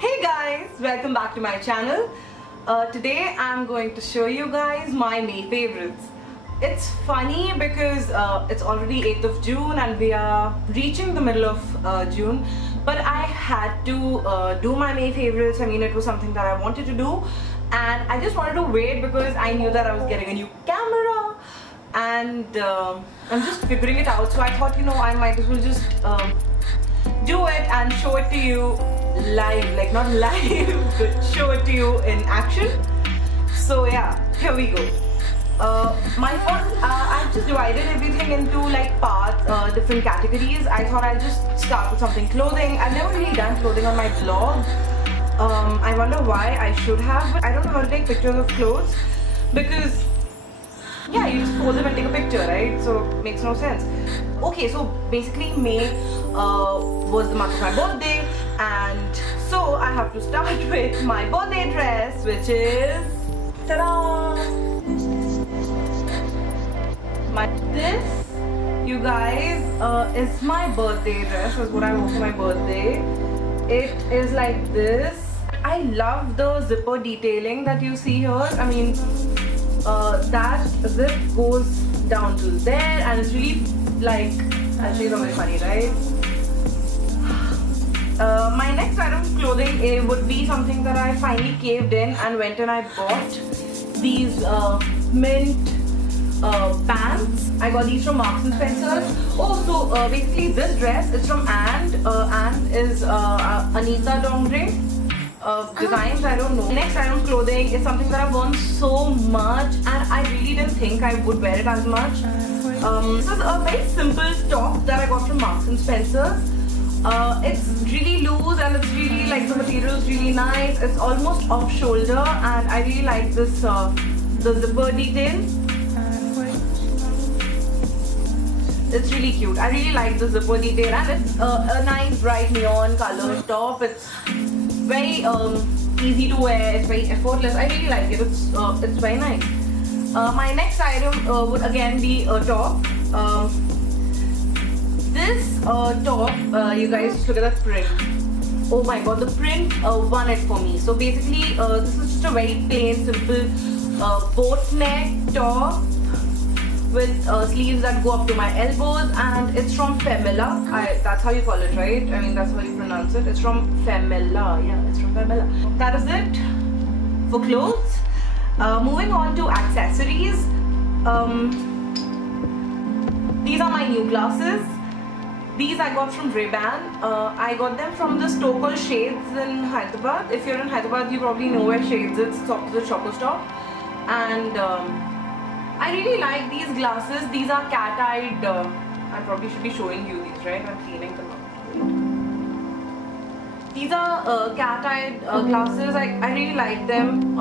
Hey guys, welcome back to my channel. Today I'm going to show you guys my May favorites. It's funny because it's already 8th of June and we are reaching the middle of June, but I had to do my May favorites. I mean, it was something that I wanted to do and I just wanted to wait because I knew that I was getting a new camera and I'm just figuring it out, so I thought, you know, I might as well just do it and show it to you live, like not live but show it to you in action. So yeah, here we go. I've just divided everything into like parts, different categories. I thought I'll just start with something clothing. I've never really done clothing on my blog. I wonder why. I should have, but I don't know how to take pictures of clothes because yeah, you just fold them and take a picture, right? So it makes no sense. Okay, so basically May was the month of my birthday, and so I have to start with my birthday dress, which is ta-da! This, you guys, is my birthday dress. Is what I wore for my birthday. It is like this. I love the zipper detailing that you see here. I mean, that zip goes down to there and it's really like, I'll show you something funny, right? My next item of clothing would be something that I finally caved in and went and I bought these mint pants. I got these from Marks and Spencer's. Oh, so basically this dress is from And. And is Anita Dongre designs, I don't know. Next item of clothing is something that I've worn so much and I really didn't think I would wear it as much. This is a very simple top that I got from Marks and Spencer's. It's really loose and it's really like the material is really nice. It's almost off shoulder and I really like this the zipper detail. It's really cute. I really like the zipper detail and it's a nice bright neon colored top. It's very easy to wear. It's very effortless. I really like it. It's very nice. My next item would again be a top. This top, you guys just look at the print. Oh my god, the print won it for me. So basically, this is just a very plain, simple boat neck top with sleeves that go up to my elbows, and it's from Femilla. That's how you call it, right? I mean, that's how you pronounce it. It's from Femilla. Yeah, it's from Femilla. That is it for clothes. Moving on to accessories. These are my new glasses. These I got from Ray-Ban. I got them from the store called Shades in Hyderabad. If you're in Hyderabad, you probably know where Shades is. It's opposite Choco Stop. And I really like these glasses. These are cat-eyed. I probably should be showing you these, right? I'm cleaning them up. These are cat-eyed glasses. I really like them.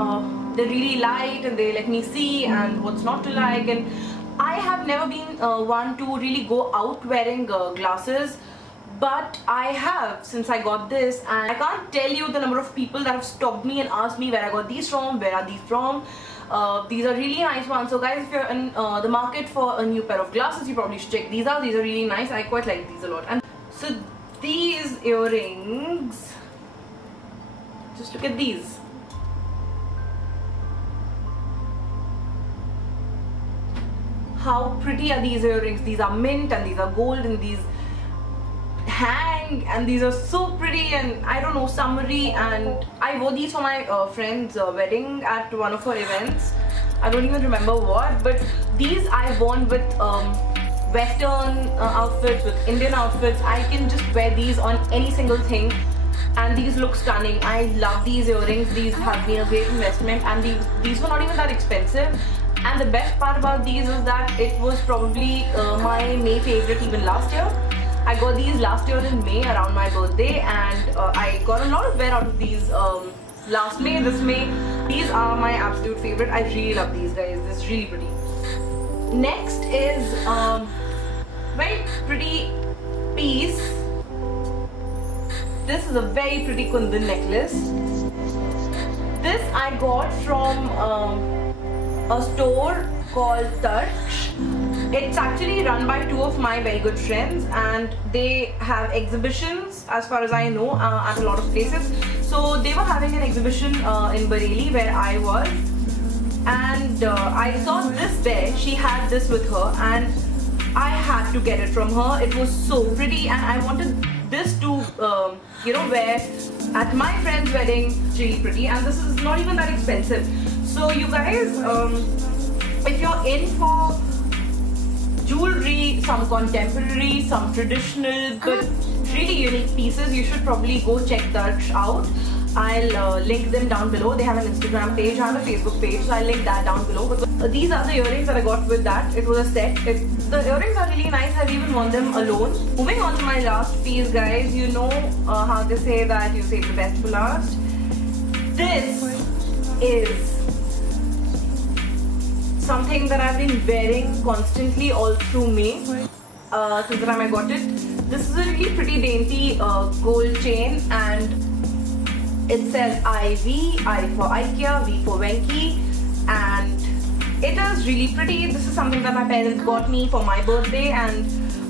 They're really light and they let me see and what's not to like. And I have never been one to really go out wearing glasses, but I have since I got this, and I can't tell you the number of people that have stopped me and asked me where I got these from, where are these from. These are really nice ones. So guys, if you're in the market for a new pair of glasses, you probably should check these out. These are really nice. I quite like these a lot. And so these earrings, just look at these. How pretty are these earrings? These are mint and these are gold and these hang and these are so pretty and I don't know, summery, and I wore these for my friend's wedding at one of her events. I don't even remember what, but these I've worn with western outfits, with Indian outfits. I can just wear these on any single thing and these look stunning. I love these earrings. These have been a great investment and these were not even that expensive. And the best part about these is that it was probably my May favorite even last year. I got these last year in May around my birthday and I got a lot of wear out of these last May, this May. These are my absolute favorite. I really love these guys. This is really pretty. Next is very pretty piece. This is a very pretty kundan necklace. This I got from a store called Tarsh. It's actually run by two of my very good friends and they have exhibitions, as far as I know, at a lot of places. So they were having an exhibition in Bareilly where I was, and I saw this there. She had this with her and I had to get it from her. It was so pretty and I wanted this to wear at my friend's wedding. It's really pretty and this is not even that expensive. So you guys, if you're in for jewelry, some contemporary, some traditional but really unique pieces, you should probably go check that out. I'll link them down below. They have an Instagram page, I have a Facebook page, so I'll link that down below. But these are the earrings that I got with that. It was a set. The earrings are really nice. I've even worn them alone. Moving on to my last piece, guys. You know how they say that you save the best for last. This is something that I've been wearing constantly all through May since the time I got it. This is a really pretty dainty gold chain and it says IV, I for IKEA, V for Venki, and it is really pretty. This is something that my parents got me for my birthday and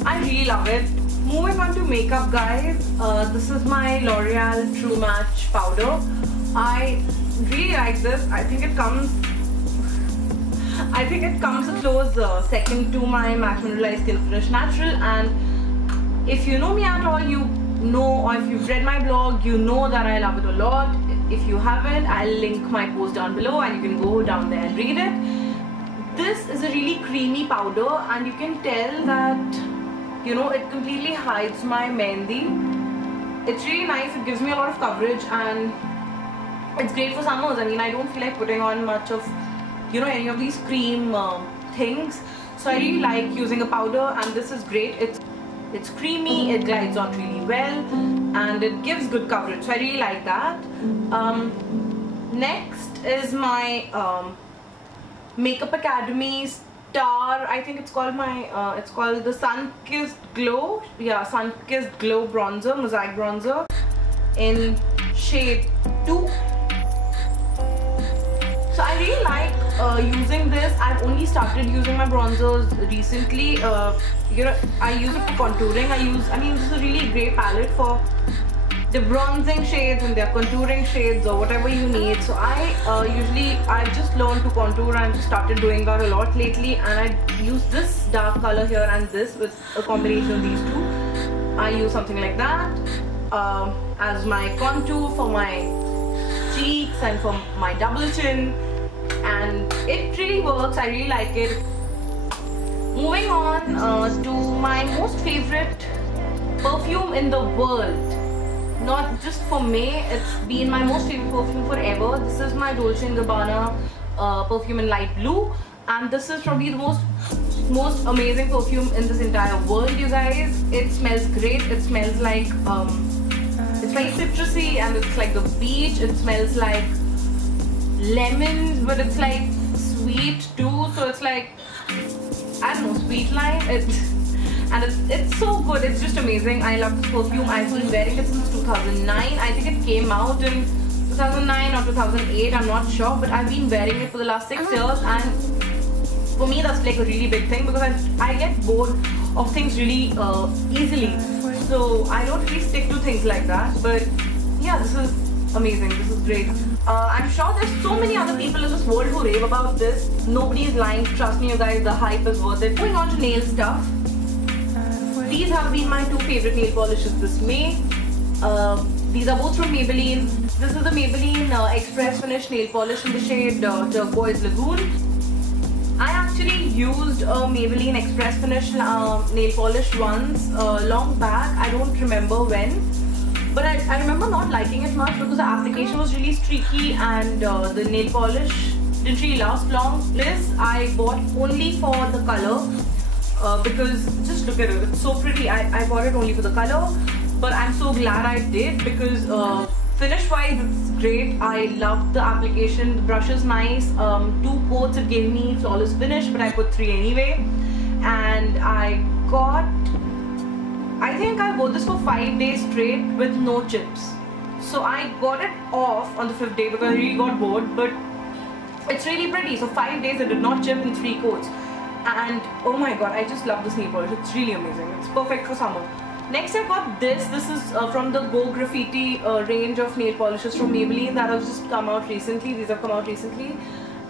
I really love it. Moving on to makeup, guys, this is my L'Oreal True Match powder. I really like this. I think it comes a close second to my Matte Mineralized Skin Finish Natural, and if you know me at all, you know, or if you've read my blog, you know that I love it a lot. If you haven't, I'll link my post down below and you can go down there and read it. This is a really creamy powder and you can tell that, you know, it completely hides my mehendi. It's really nice. It gives me a lot of coverage and it's great for summers. I mean, I don't feel like putting on much of, you know, any of these cream things, so I really like using a powder and this is great. It's creamy, it glides on really well and it gives good coverage, so I really like that. Next is my Makeup Academy Star, I think it's called it's called the Sun Kissed Glow. Yeah, Sun Kissed Glow bronzer, mosaic bronzer in shade 2. So I really like using this. I've only started using my bronzers recently. You know, I use it for contouring. I mean, this is a really great palette for the bronzing shades and their contouring shades or whatever you need. So I've just learned to contour and started doing that a lot lately, and I use this dark color here and this with a combination of these two. I use something like that as my contour for my cheeks and for my double chin, and it really works. I really like it. Moving on to my most favorite perfume in the world, not just for May, it's been my most favorite perfume forever. This is my Dolce & Gabbana perfume in light blue, and this is probably the most amazing perfume in this entire world, you guys. It smells great. It smells like it's like citrusy and it's like the beach. It smells like lemons, but it's like sweet too, so it's like, I don't know, sweet lime. It's so good. It's just amazing. I love this perfume. I've been wearing it since 2009. I think it came out in 2009 or 2008, I'm not sure, but I've been wearing it for the last 6 years, and for me that's like a really big thing because I get bored of things really easily, so I don't really stick to things like that. But yeah, this is amazing. This is great. I'm sure there's so many other people in this world who rave about this. Nobody is lying. Trust me, you guys, the hype is worth it. Going on to nail stuff. These have been my 2 favorite nail polishes this May. These are both from Maybelline. This is the Maybelline Express Finish nail polish in the shade Turquoise Lagoon. I actually used a Maybelline Express Finish nail polish once long back. I don't remember when. But I remember not liking it much because the application was really streaky and the nail polish didn't really last long. This I bought only for the color because just look at it, it's so pretty. I bought it only for the color, but I'm so glad I did because finish wise it's great. I love the application, the brush is nice. 2 coats it gave me flawless finish, but I put 3 anyway, and I think I wore this for 5 days straight with no chips. So I got it off on the 5th day because I really got bored, but it's really pretty. So 5 days it did not chip in 3 coats. And oh my god, I just love this nail polish. It's really amazing. It's perfect for summer. Next I got this. This is from the Go Graffiti range of nail polishes from Maybelline that have just come out recently. These have come out recently.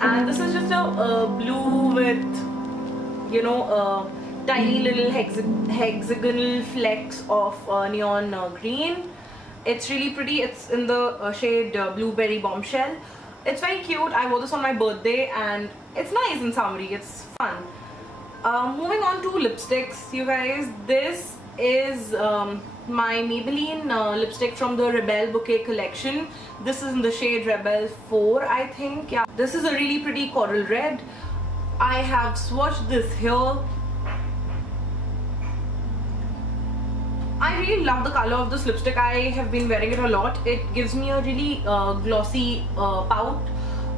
And this is just a blue with, you know, tiny little hexagonal flecks of neon green. It's really pretty. It's in the shade Blueberry Bombshell. It's very cute. I wore this on my birthday and it's nice in summary. It's fun. Moving on to lipsticks, you guys. This is my Maybelline lipstick from the Rebelle Bouquet collection. This is in the shade Rebelle 4, I think. Yeah, this is a really pretty coral red. I have swatched this here. I really love the color of this lipstick. I have been wearing it a lot. It gives me a really glossy pout.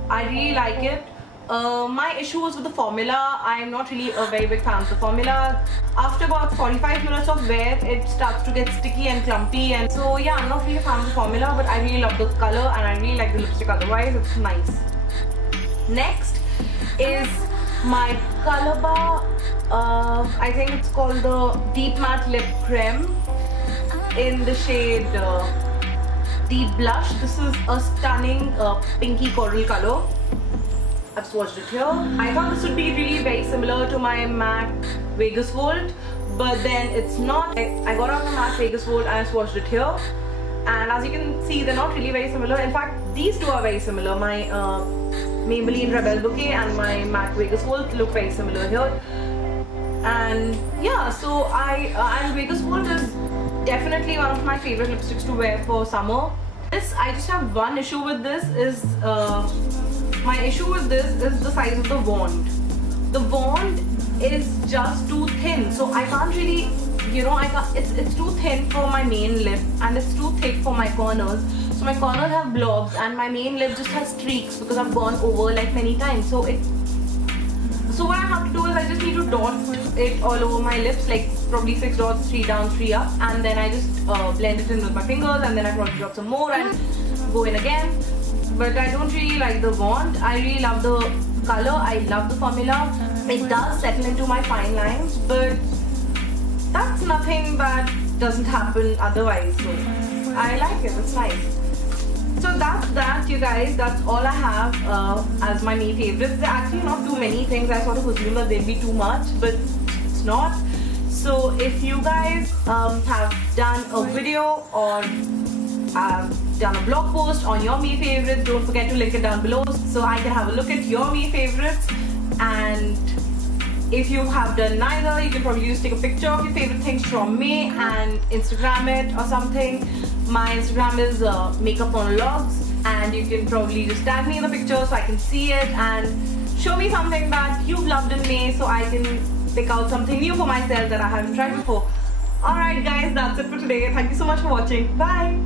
I really like it. My issue was with the formula. I am not really a very big fan of the formula. After about 45 minutes of wear, it starts to get sticky and clumpy, and so yeah, I'm not really a fan of the formula, but I really love the color and I really like the lipstick otherwise. It's nice. Next is my Colorbar, I think it's called the Deep Matte Lip Creme in the shade Deep Blush. This is a stunning pinky coral color. I've swatched it here. I thought this would be really very similar to my MAC Vegas Volt, but then it's not. I got out the MAC Vegas Volt and I swatched it here, and as you can see, they're not really very similar. In fact, these two are very similar. My Maybelline Rebelle Bouquet and my MAC Vegas Volt look very similar here. And yeah, so and Vegas Volt is definitely one of my favorite lipsticks to wear for summer. I just have one issue with this. My issue with this is the size of the wand. The wand is just too thin, so I can't really, you know, it's too thin for my main lip and it's too thick for my corners. So my corners have blobs and my main lip just has streaks because I've gone over like many times. So what I have to do is I just need to dot it all over my lips, like probably 6 dots, 3 down, 3 up, and then I just blend it in with my fingers, and then I probably drop some more and go in again. But I don't really like the wand. I really love the color. I love the formula. It does settle into my fine lines, but that's nothing that doesn't happen otherwise. So I like it. It's nice. So that's that, you guys. That's all I have as my May favorites. They're actually not too many things. I sort of assumed that they'd be too much, but it's not. So if you guys have done a video or done a blog post on your May favorites, don't forget to link it down below so I can have a look at your May favorites. And if you have done neither, you can probably just take a picture of your favorite things from May and Instagram it or something. My Instagram is Makeup Monologues, and you can probably just tag me in the picture so I can see it and show me something that you've loved in May so I can pick out something new for myself that I haven't tried before. Alright guys, that's it for today. Thank you so much for watching. Bye!